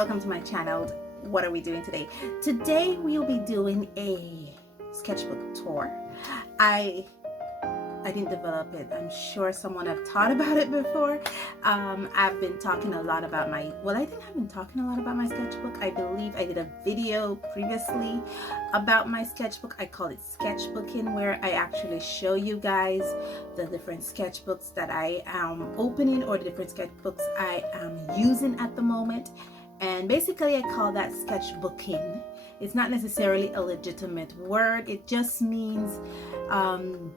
welcome to my channel. What are we doing today? Today we'll be doing a sketchbook tour. I didn't develop it. I'm sure someone have thought about it before. I've been talking a lot about my, well, I think I've been talking a lot about my sketchbook. I believe I did a video previously about my sketchbook. I call it Sketchbooking, where I actually show you guys the different sketchbooks that I am opening or the different sketchbooks I am using at the moment. And basically I call that sketchbooking. It's not necessarily a legitimate word. It just means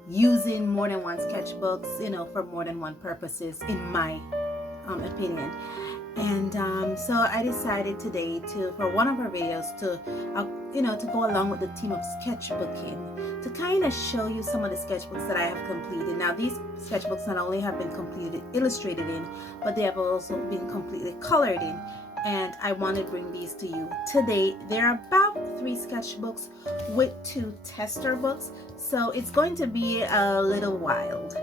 using more than one sketchbooks, you know, for more than one purposes, in my opinion. And so I decided today for one of our videos to to go along with the theme of sketchbooking, to kind of show you some of the sketchbooks that I have completed. Now these sketchbooks not only have been completed illustrated in, but they have also been completely colored in. And I want to bring these to you today. There are about 3 sketchbooks with 2 tester books, so it's going to be a little wild.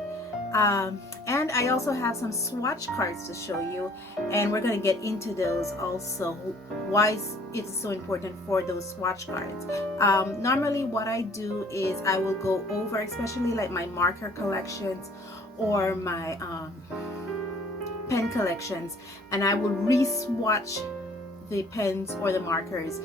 And I also have some swatch cards to show you, and we're going to get into those also, why it's so important for those swatch cards. Normally what I do is I will go over, especially like my marker collections or my pen collections, and I will re-swatch the pens or the markers,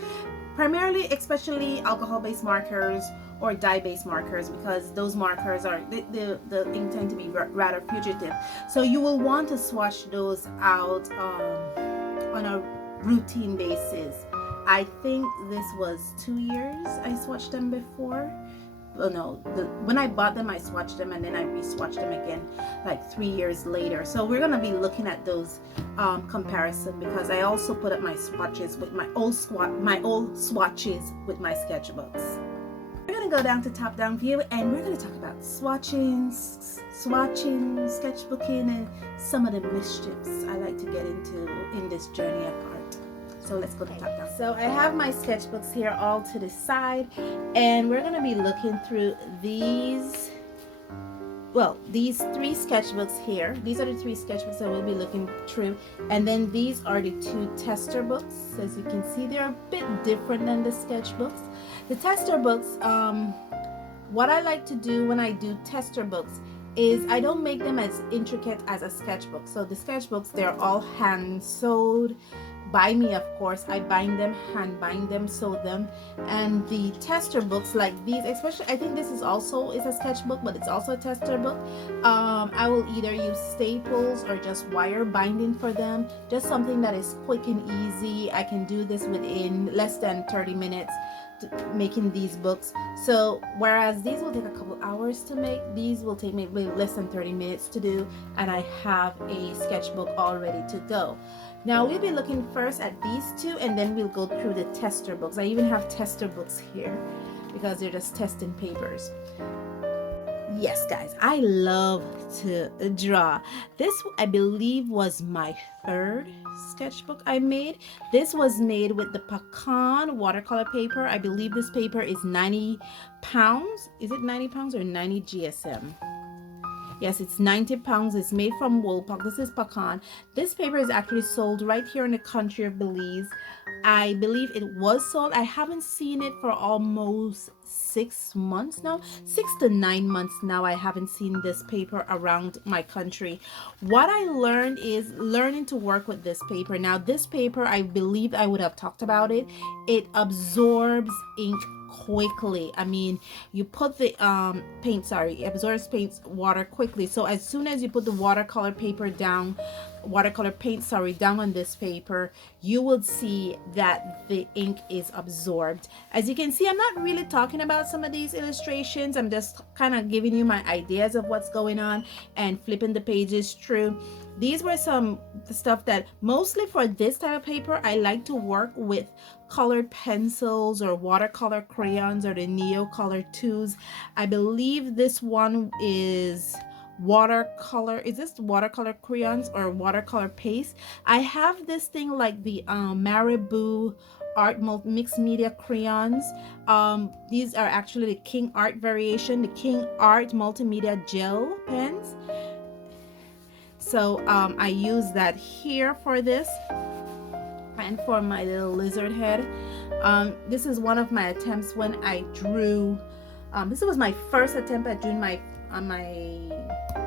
primarily especially alcohol-based markers or dye-based markers, because those markers are the ink tend to be rather fugitive, so you will want to swatch those out on a routine basis. I think this was 2 years I swatched them before. Well, no, when I bought them I swatched them, and then I re-swatched them again like 3 years later. So we're gonna be looking at those comparison, because I also put up my swatches with my old swatches with my sketchbooks. We're gonna go down to top-down view, and we're gonna talk about swatching, sketchbooking, and some of the mischiefs I like to get into in this journey of art. So let's go to top down. So I have my sketchbooks here all to the side, and we're going to be looking through these 3 sketchbooks here. These are the 3 sketchbooks that we'll be looking through, and then these are the 2 tester books. As you can see, they're a bit different than the sketchbooks. The tester books, what I like to do when I do tester books is I don't make them as intricate as a sketchbook. So the sketchbooks, they're all hand sewed by me, of course. I bind them, hand bind them, sew them. And the tester books like these, especially, I think this is a sketchbook, but it's also a tester book. I will either use staples or just wire binding for them, just something that is quick and easy. I can do this within less than 30 minutes making these books. So whereas these will take a couple hours to make, these will take maybe less than 30 minutes to do, and I have a sketchbook all ready to go. Now we'll be looking first at these 2, and then we'll go through the tester books. I even have tester books here because they're just testing papers. Yes, guys, I love to draw. This, I believe, was my 3rd sketchbook I made. This was made with the pecan watercolor paper. I believe this paper is 90 pounds. Is it 90 pounds or 90 GSM? Yes, it's 90 pounds. It's made from Woolpack. This is pecan. This paper is actually sold right here in the country of Belize. I believe it was sold. I haven't seen it for almost 6 months now. 6 to 9 months now I haven't seen this paper around my country. What I learned is learning to work with this paper. Now this paper, I believe I would have talked about it. It absorbs ink quickly. I mean, you put the it absorbs water quickly. So as soon as you put the watercolor paint down on this paper, you will see that the ink is absorbed. As you can see, I'm not really talking about some of these illustrations. I'm just kind of giving you my ideas of what's going on and flipping the pages through. These were some stuff that mostly for this type of paper, I like to work with colored pencils or watercolor crayons or the Neo Color 2s. I believe this one is watercolor. Is this watercolor crayons or watercolor paste? I have this thing like the Marabou Art mixed media crayons. These are actually the King Art variation, the King Art multimedia gel pens. So I use that here for this. pen for my little lizard head. This is one of my attempts when I drew. This was my first attempt at doing my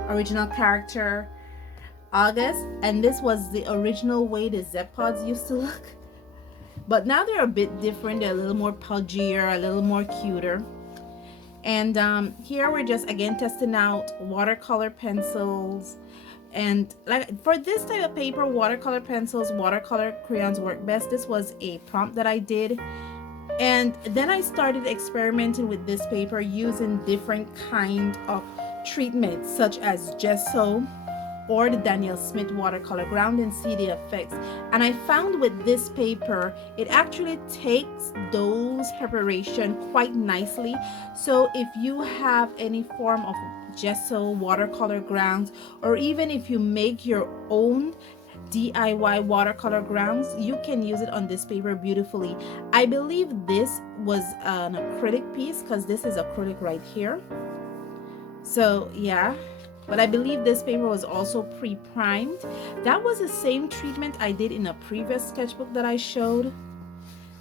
original character, August, and this was the original way the Zepods used to look. But now they're a bit different. They're a little more pudgier, a little more cuter. And here we're just again testing out watercolor pencils. And like for this type of paper, watercolor pencils, watercolor crayons work best. This was a prompt that I did. And then I started experimenting with this paper using different kind of treatments such as gesso or the Daniel Smith watercolor ground and see the effects. And I found with this paper, it actually takes those preparation quite nicely. So if you have any form of gesso, watercolor grounds, or even if you make your own DIY watercolor grounds, you can use it on this paper beautifully. I believe this was an acrylic piece because this is acrylic right here. So yeah, but I believe this paper was also pre-primed. That was the same treatment I did in a previous sketchbook that I showed.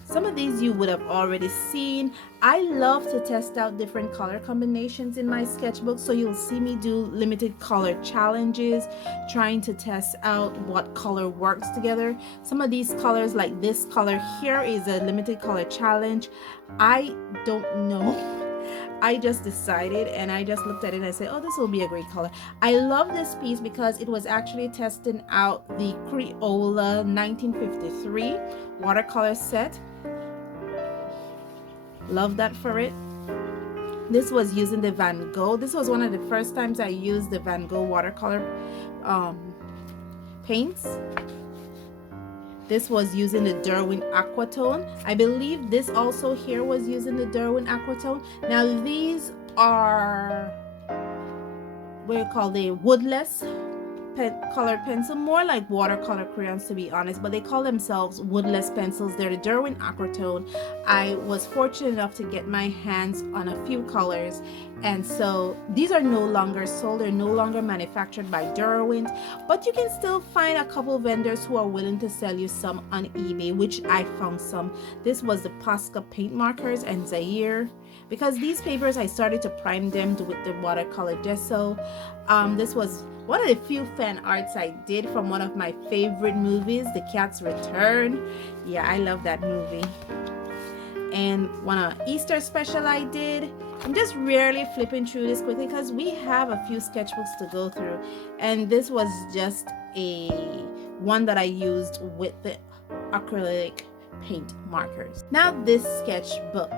Some of these you would have already seen. I love to test out different color combinations in my sketchbook, so you'll see me do limited color challenges, trying to test out what color works together. Some of these colors, like this color here, is a limited color challenge. I don't know. I just decided and I just looked at it and I said, oh, this will be a great color. I love this piece because it was actually testing out the Crayola 1953 watercolor set. Love that for it. This was using the Van Gogh. This was one of the first times I used the Van Gogh watercolor paints. This was using the Derwent Aquatone. I believe this also here was using the Derwent Aquatone. Now these are what you call the woodless colored pencil, more like watercolor crayons to be honest, but they call themselves woodless pencils. They're the Derwent Aquatone. I was fortunate enough to get my hands on a few colors, and so these are no longer sold. They're no longer manufactured by Derwent, but you can still find a couple vendors who are willing to sell you some on eBay, which I found some. This was the Posca paint markers and Zaire. Because these papers, I started to prime them with the watercolor gesso. This was one of the few fan arts I did from one of my favorite movies, The Cat's Return. Yeah, I love that movie. And one Easter special I did. I'm just rarely flipping through this quickly because we have a few sketchbooks to go through. And this was just one that I used with the acrylic paint markers. Now this sketchbook.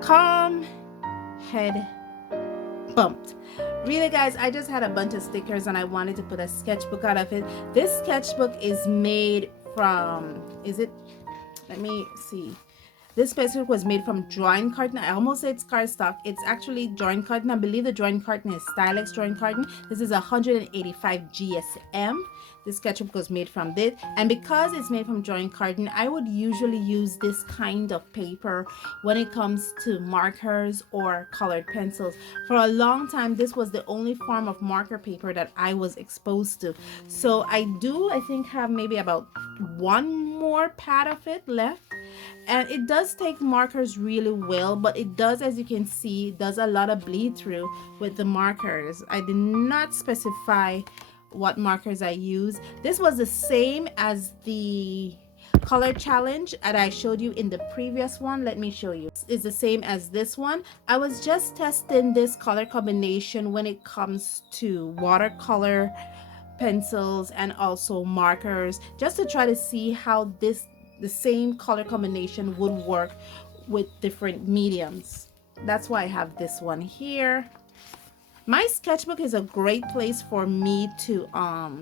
Calm Head Bumped. Really guys, I just had a bunch of stickers and I wanted to put a sketchbook out of it. This sketchbook is made from, let me see. This sketchbook was made from drawing carton. I almost said it's cardstock. It's actually drawing carton. I believe the drawing carton is Stylex drawing carton. This is 185 GSM. This sketchbook was made from this, and because it's made from drawing carton, I would usually use this kind of paper when it comes to markers or colored pencils. For a long time, this was the only form of marker paper that I was exposed to. So I think have maybe about one more pad of it left, and it does take markers really well, but it does, as you can see, does a lot of bleed through with the markers. I did not specify what markers I use. This was the same as the color challenge that I showed you in the previous one. Let me show you. It's the same as this one. I was just testing this color combination when it comes to watercolor pencils and also markers, just to try to see how the same color combination would work with different mediums. That's why I have this one here. My sketchbook is a great place for me to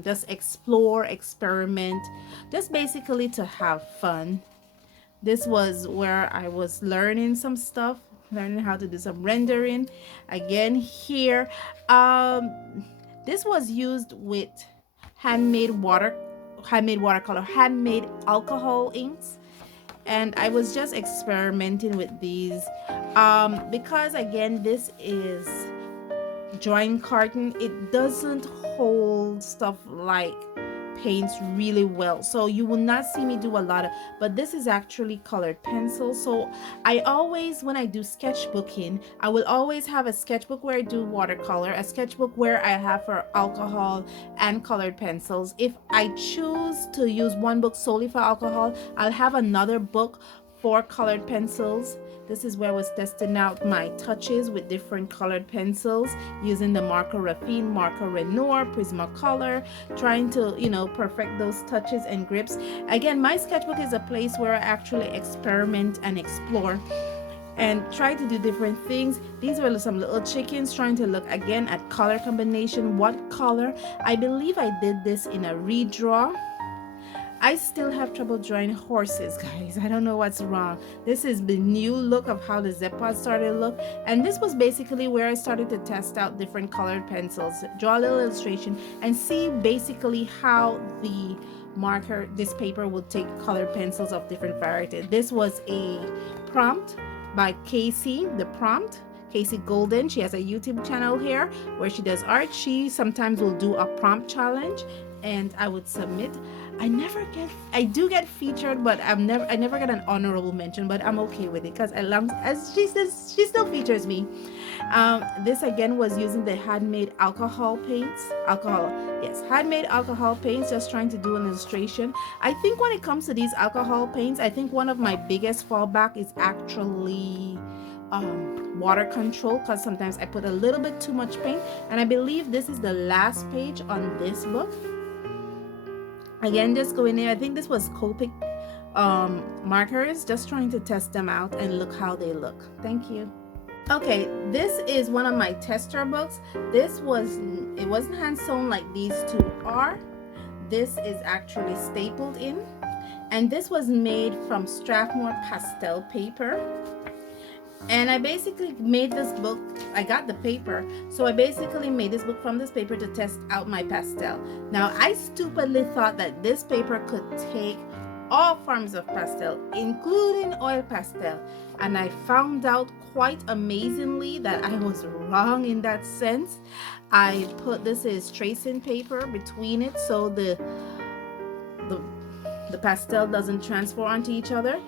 just explore, experiment, just basically to have fun. This was where I was learning some stuff, learning how to do some rendering. Again here, this was used with handmade alcohol inks, and I was just experimenting with these because again this is drawing carton. It doesn't hold stuff like paints really well, so you will not see me do a lot of, but this is actually colored pencil. So I always, when I do sketchbooking, I will always have a sketchbook where I do watercolor, a sketchbook where I have for alcohol and colored pencils. If I choose to use one book solely for alcohol, I'll have another book for colored pencils. This is where I was testing out my touches with different colored pencils using the Marker Raffine, Marker Renoir, Prismacolor, trying to, you know, perfect those touches and grips. Again, my sketchbook is a place where I actually experiment and explore and try to do different things. These were some little chickens trying to look again at color combination. What color? I believe I did this in a redraw. I still have trouble drawing horses, guys. I don't know what's wrong. This is the new look of how the Zepod started to look. And this was basically where I started to test out different colored pencils, draw a little illustration, and see basically how the marker, this paper would take colored pencils of different varieties. This was a prompt by Casey, the prompt. Casey Golden. She has a YouTube channel here where she does art. She sometimes will do a prompt challenge and I would submit. I do get featured, but I never get an honorable mention, but I'm okay with it because as she says, she still features me. This again was using the handmade alcohol paints. Handmade alcohol paints, just trying to do an illustration. I think when it comes to these alcohol paints, I think one of my biggest fallback is actually water control, because sometimes I put a little bit too much paint, and I believe this is the last page on this book. Again, just going in, I think this was Copic markers, just trying to test them out and look how they look. Thank you. Okay, this is one of my tester books. It wasn't hand sewn like these two are. This is actually stapled in, and this was made from Strathemore pastel paper. And I basically made this book, I got the paper, so I basically made this book from this paper to test out my pastel. Now, I stupidly thought that this paper could take all forms of pastel, including oil pastel. And I found out quite amazingly that I was wrong in that sense. I put, this is tracing paper between it so the pastel doesn't transfer onto each other.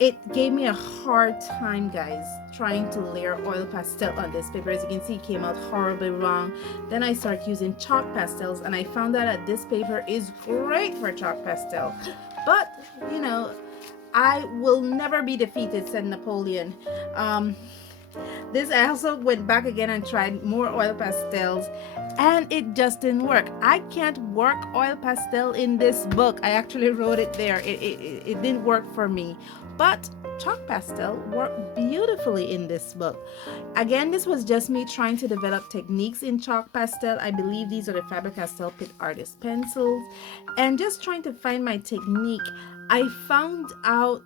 It gave me a hard time, guys, trying to layer oil pastel on this paper. As you can see, it came out horribly wrong. Then I started using chalk pastels, and I found out that this paper is great for chalk pastel. But, you know, I will never be defeated, said Napoleon. This, I also went back again and tried more oil pastels, and it just didn't work. I can't work oil pastel in this book. I actually wrote it there. It didn't work for me. But chalk pastel worked beautifully in this book. Again, this was just me trying to develop techniques in chalk pastel. I believe these are the Faber-Castell Pitt Artist pencils, and just trying to find my technique. I found out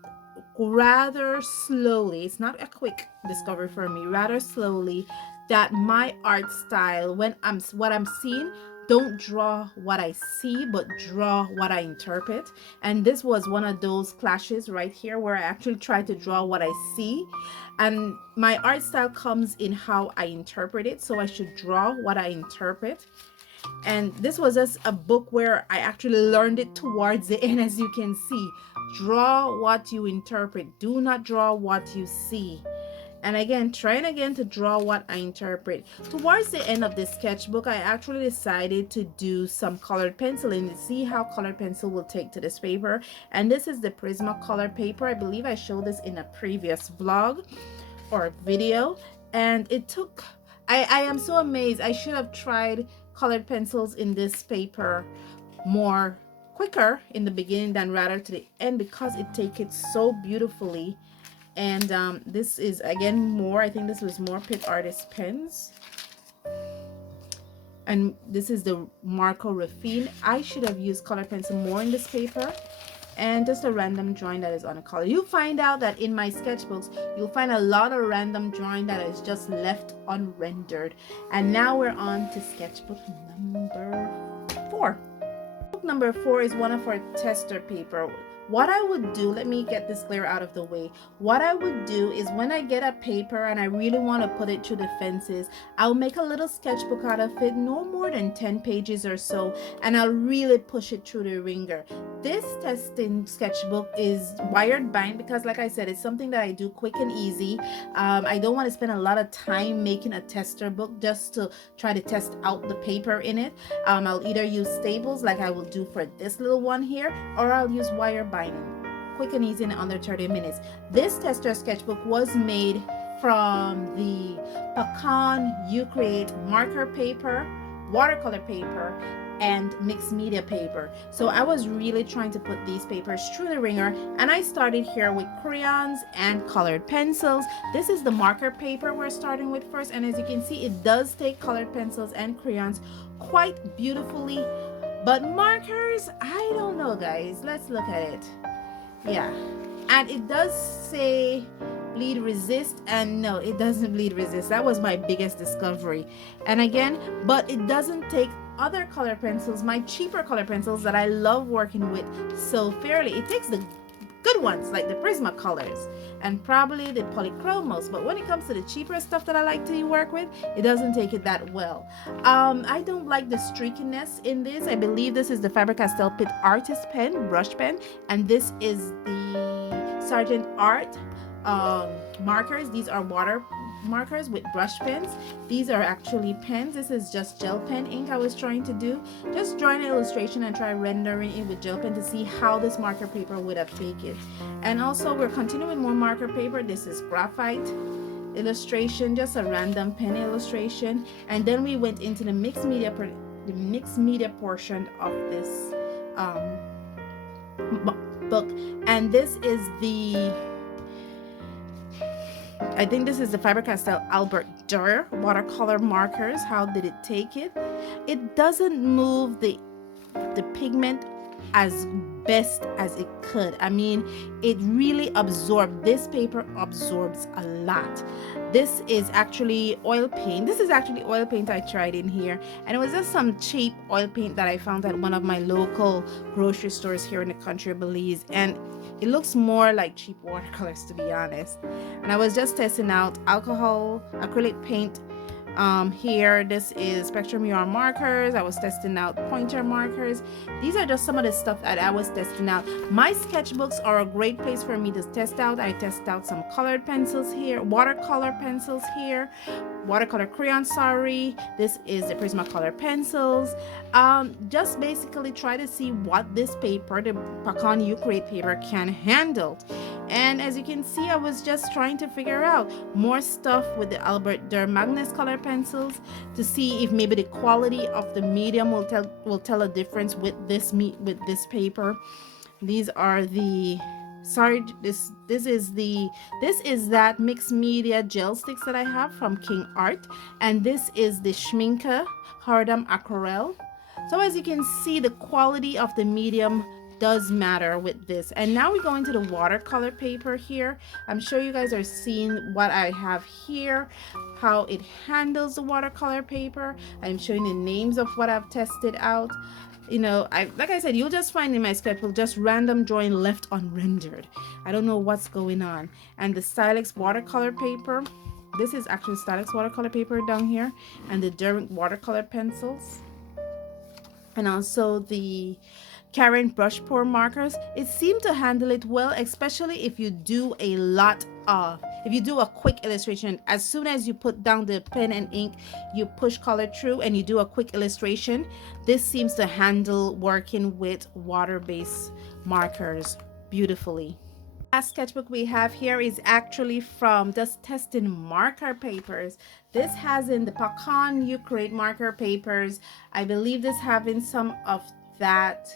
rather slowly, it's not a quick discovery for me, rather slowly, that my art style, when what I'm seeing, don't draw what I see, but draw what I interpret. And this was one of those clashes right here where I actually try to draw what I see, and my art style comes in how I interpret it, so I should draw what I interpret. And this was just a book where I actually learned it towards the end. As you can see, draw what you interpret, do not draw what you see. And again, trying again to draw what I interpret. Towards the end of this sketchbook, I actually decided to do some colored penciling to see how colored pencil will take to this paper. And this is the Prismacolor paper. I believe I showed this in a previous vlog or video, and it took, I am so amazed. I should have tried colored pencils in this paper more quicker in the beginning than rather to the end, because it takes it so beautifully. And this is again more, I think this was more Pitt Artist pens, and this is the Marco Raffine. I should have used colored pencil more in this paper, and just a random drawing that is on a color. You'll find out that in my sketchbooks you'll find a lot of random drawing that is just left unrendered. And now we're on to sketchbook number 4. Book number 4 is one of our tester paper. What I would do, let me get this glare out of the way. What I would do is when I get a paper and I really want to put it through the fences, I'll make a little sketchbook out of it, no more than 10 pages or so, and I'll really push it through the ringer. This testing sketchbook is wired bind because, like I said, it's something that I do quick and easy. I don't want to spend a lot of time making a tester book just to try to test out the paper in it. I'll either use staples like I will do for this little one here, or I'll use wire binding. Quick and easy in under 30 minutes. This tester sketchbook was made from the Pecan Ucreate marker paper, watercolor paper, and mixed media paper. So I was really trying to put these papers through the ringer, and I started here with crayons and colored pencils. This is the marker paper we're starting with first, and as you can see, it does take colored pencils and crayons quite beautifully, but markers, I don't know, guys. Let's look at it. Yeah, and it does say bleed resist, and no, it doesn't bleed resist. That was my biggest discovery. And again, but it doesn't take other color pencils, my cheaper color pencils that I love working with so fairly. It takes the good ones like the Prismacolors and probably the Polychromos, but when it comes to the cheaper stuff that I like to work with, it doesn't take it that well. I don't like the streakiness in this. I believe this is the Faber-Castell Pitt Artist Pen, brush pen, and this is the Sargent Art markers. These are water markers with brush pens. These are actually pens. This is just gel pen ink I was trying to do. Just drawing an illustration and try rendering it with gel pen to see how this marker paper would have taken. And also we're continuing more marker paper. This is graphite illustration, just a random pen illustration. And then we went into the mixed media portion of this book, and this is the, I think this is the Faber-Castell Albert Dürer watercolor markers. How did it take it? It doesn't move the pigment as best as it could. I mean, it really absorbed. This paper absorbs a lot. This is actually oil paint. This is actually oil paint I tried in here, and it was just some cheap oil paint that I found at one of my local grocery stores here in the country of Belize, and it looks more like cheap watercolors, to be honest. And I was just testing out alcohol, acrylic paint. Here, this is Spectrum UR markers. I was testing out pointer markers. These are just some of the stuff that I was testing out. My sketchbooks are a great place for me to test out. I test out some colored pencils here, watercolor pencils here, watercolor crayons, sorry. This is the Prismacolor pencils. Just basically try to see what this paper, the Pecan Ucreate paper, can handle. And as you can see, I was just trying to figure out more stuff with the Albert Dürer Magnus color pencils to see if maybe the quality of the medium will tell a difference with this paper. These are the, sorry, this is that mixed media gel sticks that I have from King Art, and this is the Schminke Hardam Aquarelle. So as you can see, the quality of the medium does matter with this. And now we go into the watercolor paper here. I'm sure you guys are seeing what I have here, how it handles the watercolor paper. I'm showing the names of what I've tested out. You know, like I said, you'll just find in my sketchbook just random drawing left unrendered. I don't know what's going on. And the Stylex watercolor paper. This is actually Stylex watercolor paper down here, and the Derwent watercolor pencils, and also the Karen brush pour markers. It seemed to handle it well, especially if you do a quick illustration. As soon as you put down the pen and ink, you push color through and you do a quick illustration. This seems to handle working with water-based markers beautifully. Last sketchbook we have here is actually from just testing marker papers. This has in the Pecan Ucreate marker papers. I believe this having some of that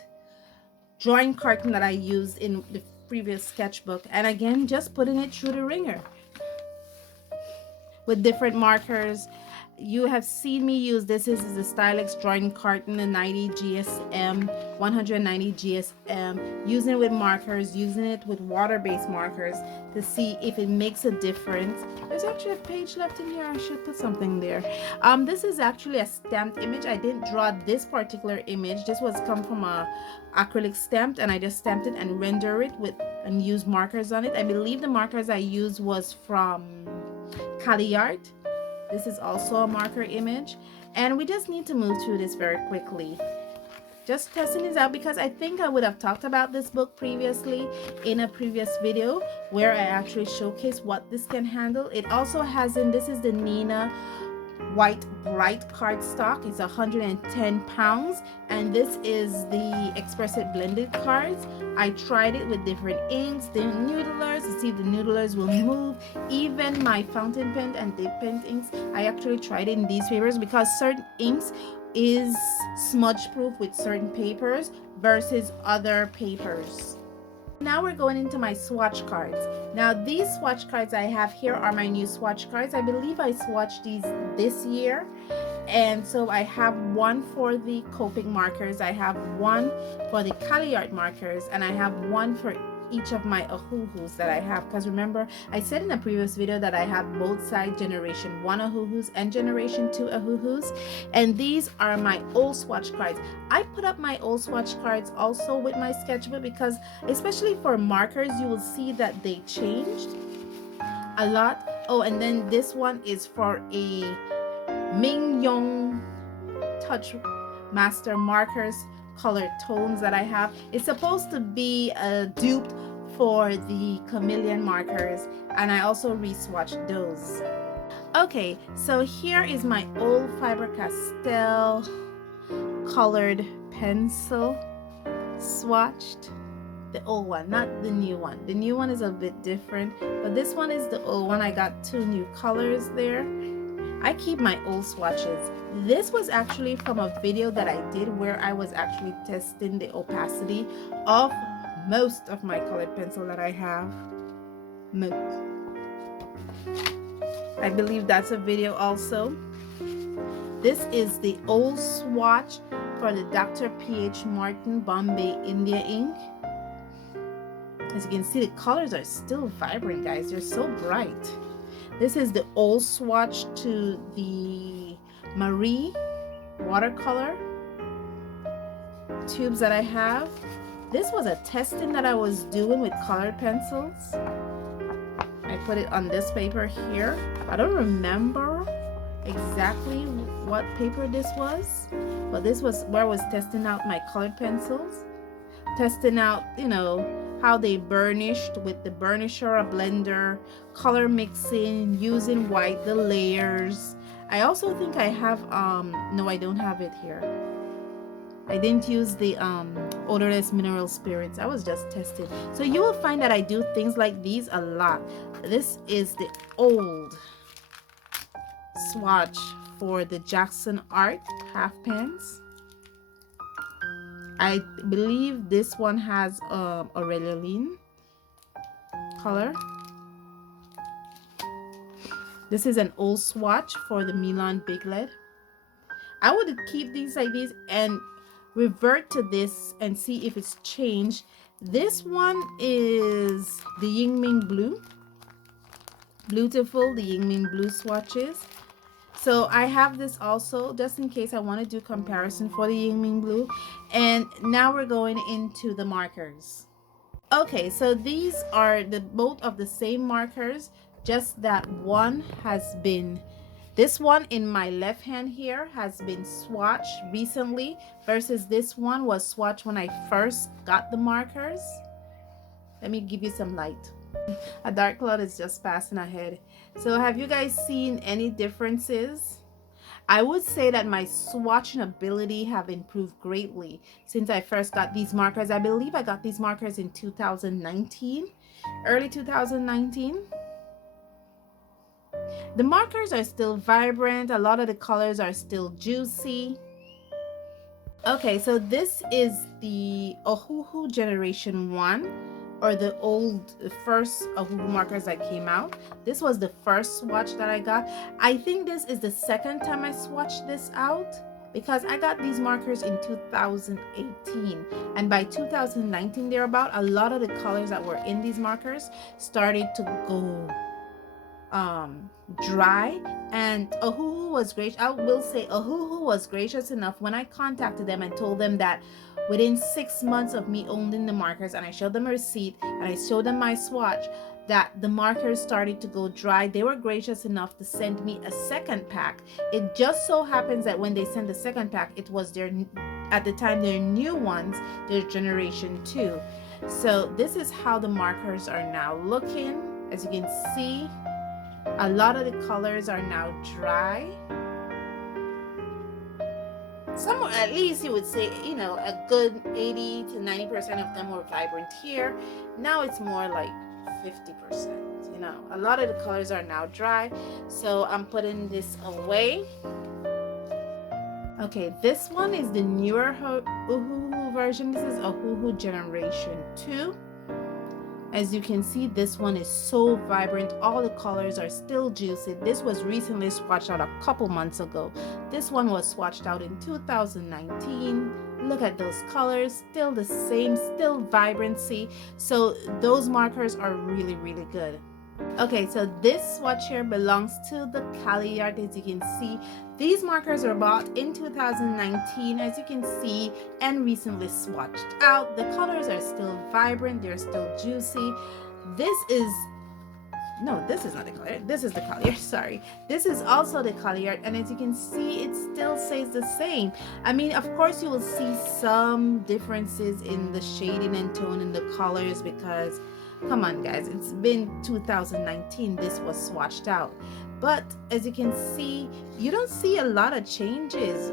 drawing carton that I used in the previous sketchbook, and again just putting it through the ringer with different markers. you have seen me use this is the Stylex drawing carton, the 90 GSM, 190 GSM, using it with markers, using it with water-based markers to see if it makes a difference. There's actually a page left in here. I should put something there. This is actually a stamped image. I didn't draw this particular image. This was come from a acrylic stamped, and I just stamped it and render it with and use markers on it. I believe the markers I used was from Cali Art. This is also a marker image, and we just need to move through this very quickly. Just testing this out because I think I would have talked about this book previously in a previous video where I actually showcase what this can handle. It also has in, this is the Nina white bright cardstock. It's 110 pounds, and this is the expressive blended cards. I tried it with different inks, the noodlers, to see if the noodlers will move. Even my fountain pen and dip pen inks, I actually tried it in these papers because certain inks is smudge proof with certain papers versus other papers. Now we're going into my swatch cards. Now these swatch cards I have here are my new swatch cards. I believe I swatched these this year, and so I have one for the Copic markers, I have one for the Cali Art markers, and I have one for each of my ahuhus that I have, because remember I said in a previous video that I have both side generation 1 ahuhus and generation 2 ahuhus, and these are my old swatch cards. I put up my old swatch cards also with my sketchbook because especially for markers you will see that they changed a lot. Oh, and then this one is for a Ming Yong Touch Master markers colored tones that I have. It's supposed to be a dupe for the chameleon markers, and I also re-swatched those. Okay, so here is my old Faber-Castell colored pencil swatched. The old one, not the new one. The new one is a bit different, but this one is the old one. I got 2 new colors there. I keep my old swatches. This was actually from a video that I did where I was actually testing the opacity of most of my colored pencil that I have. Most. I believe that's a video also. This is the old swatch for the Dr. P.H. Martin Bombay India ink. As you can see, the colors are still vibrant, guys. They're so bright. This is the old swatch to the Marie watercolor tubes that I have. This was a testing that I was doing with colored pencils. I put it on this paper here. I don't remember exactly what paper this was, but this was where I was testing out my colored pencils, testing out, you know, how they burnished with the burnisher, a blender, color mixing, using white, the layers. I also think I have no, I don't have it here. I didn't use the odorless mineral spirits. I was just testing. So you will find that I do things like these a lot. This is the old swatch for the Jackson Art half pans. I believe this one has Aureline color. This is an old swatch for the Milan Big Lead. I would keep these like these and revert to this and see if it's changed. This one is the Yingming Blue. Beautiful, the Yingming Blue swatches. So I have this also just in case I want to do comparison for the Yingming Blue. And now we're going into the markers. Okay, so these are the both of the same markers, just that one has been, this one in my left hand here has been swatched recently versus this one was swatched when I first got the markers. Let me give you some light. A dark cloud is just passing ahead. So have you guys seen any differences? I would say that my swatching ability have improved greatly since I first got these markers. I believe I got these markers in 2019, early 2019. The markers are still vibrant. A lot of the colors are still juicy. Okay, so this is the Ohuhu Generation 1 or the first Ohuhu markers that came out. This was the first swatch that I got. I think this is the second time I swatched this out, because I got these markers in 2018, and by 2019 thereabout, a lot of the colors that were in these markers started to go dry. And Ohuhu was gracious. I will say Ohuhu was gracious enough when I contacted them and told them that within 6 months of me owning the markers, and I showed them a receipt and I showed them my swatch, that the markers started to go dry. They were gracious enough to send me a second pack. It just so happens that when they sent the second pack, it was their, at the time, their new ones, their generation 2. So this is how the markers are now looking. As you can see, a lot of the colors are now dry. Some, at least you would say, you know, a good 80 to 90% of them were vibrant here. Now it's more like 50%. You know, a lot of the colors are now dry. So I'm putting this away. Okay, this one is the newer Ohuhu version. This is Ohuhu Generation 2. As you can see, this one is so vibrant. All the colors are still juicy. This was recently swatched out a couple months ago. This one was swatched out in 2019. Look at those colors, still the same, still vibrancy. So those markers are really, really good. Okay, so this swatch here belongs to the Cali art. As you can see, these markers were bought in 2019, as you can see, and recently swatched out. The colors are still vibrant, they're still juicy. This is, no, this is not the color, this is the color, sorry. This is also the color art, and as you can see, it still says the same. I mean, of course you will see some differences in the shading and tone and the colors, because come on guys, it's been 2019, this was swatched out. But as you can see, you don't see a lot of changes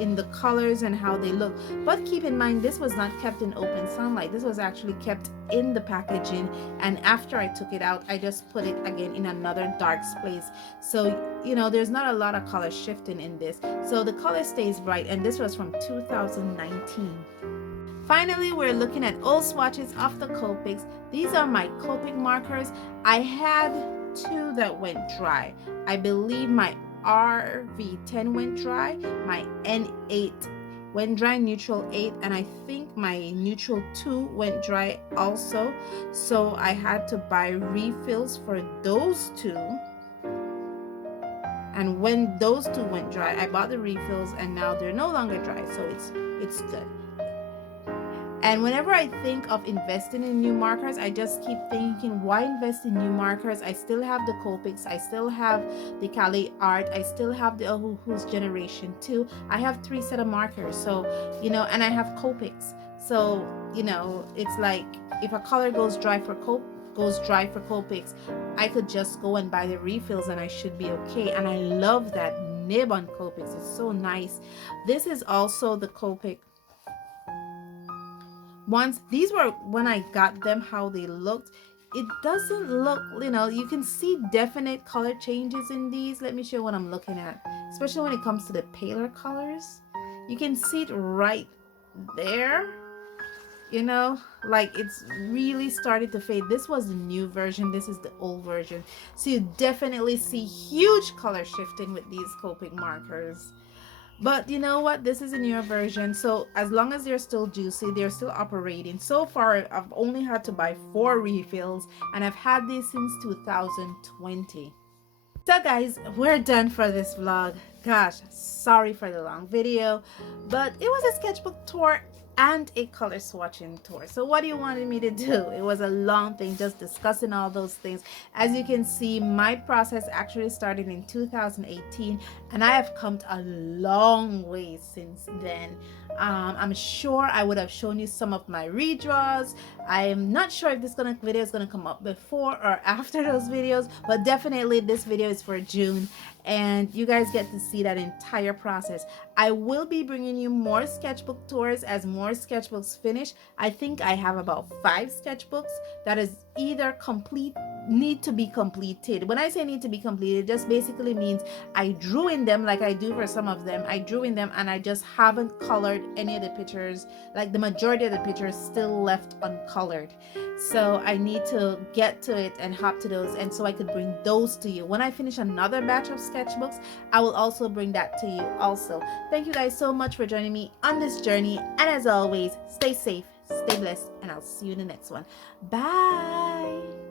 in the colors and how they look. But keep in mind, this was not kept in open sunlight. This was actually kept in the packaging, and after I took it out, I just put it again in another dark place. So, you know, there's not a lot of color shifting in this. So the color stays bright, and this was from 2019. Finally, we're looking at old swatches of the Copics. These are my Copic markers. I had 2 that went dry. I believe my RV10 went dry, my N8 went dry, neutral 8, and I think my neutral 2 went dry also. So I had to buy refills for those 2. And when those 2 went dry, I bought the refills, and now they're no longer dry, so it's good. And whenever I think of investing in new markers, I just keep thinking, why invest in new markers? I still have the Copics, I still have the Cali art, I still have the Ohuhu's Generation 2. I have 3 set of markers, so, you know, and I have Copics. So, you know, it's like, if a color goes dry for Copics, I could just go and buy the refills and I should be okay. And I love that nib on Copics, it's so nice. This is also the Copic. Once these were, when I got them, how they looked, it doesn't look, you know, you can see definite color changes in these. Let me show you what I'm looking at, especially when it comes to the paler colors. You can see it right there, you know, like it's really started to fade. This was the new version, this is the old version, so you definitely see huge color shifting with these Copic markers. But you know what, this is a newer version, so as long as they're still juicy, they're still operating. So far I've only had to buy 4 refills, and I've had these since 2020. So guys, we're done for this vlog. Gosh, sorry for the long video, but it was a sketchbook tour and a color swatching tour. So what do you wanted me to do? It was a long thing, just discussing all those things. As you can see, my process actually started in 2018, and I have come a long way since then. I'm sure I would have shown you some of my redraws. I am not sure if this video is gonna come up before or after those videos, but definitely this video is for June, and you guys get to see that entire process. I will be bringing you more sketchbook tours as more sketchbooks finish. I think I have about 5 sketchbooks that is either need to be completed. When I say need to be completed, it just basically means I drew in them, like I do for some of them. I drew in them and I just haven't colored any of the pictures. Like the majority of the pictures still left uncolored. So I need to get to it and hop to those, and so I could bring those to you. When I finish another batch of sketchbooks, I will also bring that to you also. Thank you guys so much for joining me on this journey, and as always, stay safe, stay blessed, and I'll see you in the next one. Bye.